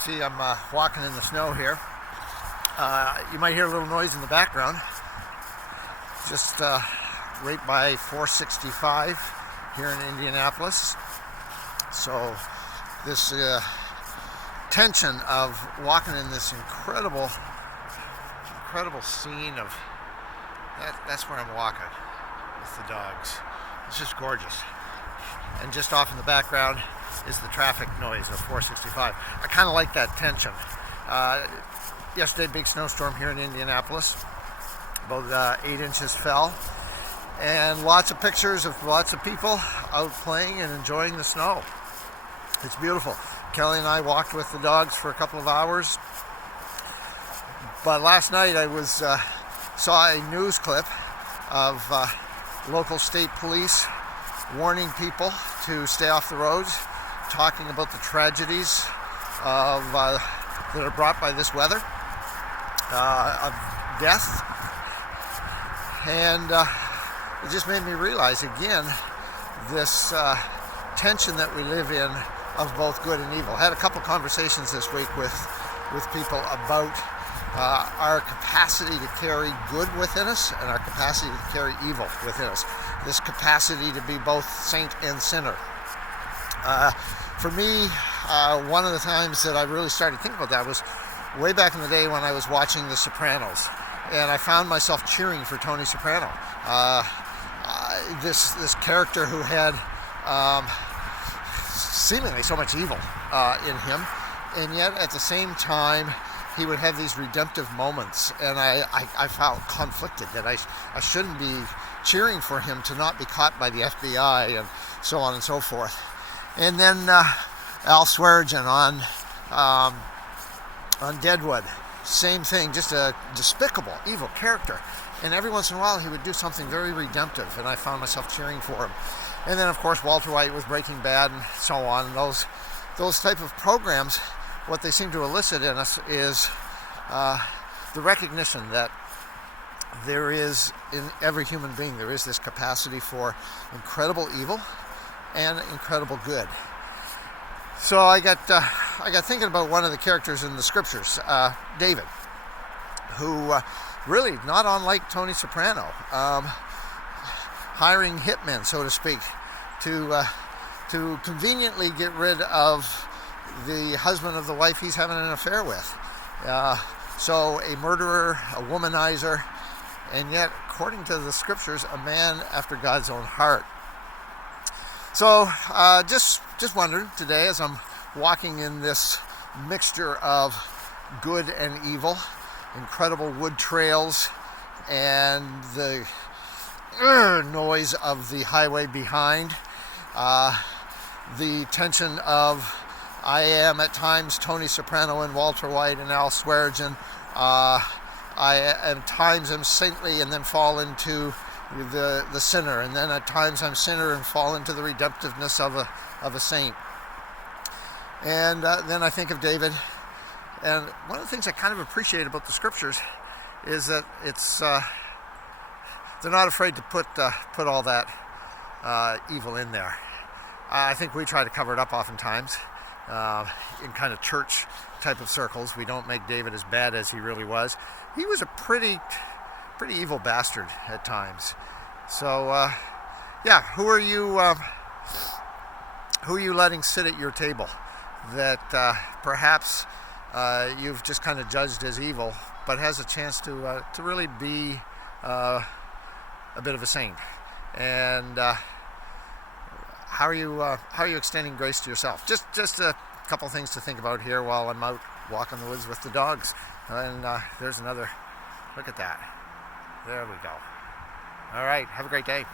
See, I'm walking in the snow here. You might hear a little noise in the background. Just right by 465 here in Indianapolis. So this tension of walking in this incredible scene of that's where I'm walking with the dogs. It's just gorgeous. And just off in the background is the traffic noise of 465. I kind of like that tension. Yesterday, big snowstorm here in Indianapolis. About 8 inches fell. And lots of pictures of lots of people out playing and enjoying the snow. It's beautiful. Kelly and I walked with the dogs for a couple of hours. But last night I saw a news clip of local state police warning people to stay off the roads, talking about the tragedies that are brought by this weather, of death. And it just made me realize again this tension that we live in of both good and evil. I had a couple conversations this week with people about our capacity to carry good within us and our capacity to carry evil within us. This capacity to be both saint and sinner. For me, one of the times that I really started thinking about that was way back in the day when I was watching The Sopranos, and I found myself cheering for Tony Soprano. This character who had seemingly so much evil in him, and yet at the same time he would have these redemptive moments, and I felt conflicted that I shouldn't be cheering for him to not be caught by the FBI and so on and so forth. And then Al Swearingen on Deadwood, same thing, just a despicable, evil character. And every once in a while he would do something very redemptive, and I found myself cheering for him. And then of course Walter White with Breaking Bad and so on. And those type of programs, what they seem to elicit in us is the recognition that there is, in every human being, there is this capacity for incredible evil and incredible good. So I got thinking about one of the characters in the scriptures, David, who really not unlike Tony Soprano, hiring hitmen, so to speak, to conveniently get rid of the husband of the wife he's having an affair with. So a murderer, a womanizer, and yet, according to the scriptures, a man after God's own heart. So just wondering today, as I'm walking in this mixture of good and evil, incredible wood trails, and the noise of the highway behind, the tension of I am at times Tony Soprano and Walter White and Al Swearingen. I at times am saintly and then fall into the sinner, and then at times I'm sinner and fall into the redemptiveness of a saint. And then I think of David, and one of the things I kind of appreciate about the scriptures is that it's they're not afraid to put all that evil in there. I think we try to cover it up oftentimes. In kind of church type of circles, we don't make David as bad as he really was. He was a pretty evil bastard at times. So yeah, who are you letting sit at your table that perhaps you've just kind of judged as evil, but has a chance to really be a bit of a saint? And how are you extending grace to yourself? Just a couple things to think about here while I'm out walking the woods with the dogs. And there's another. Look at that. There we go. All right. Have a great day.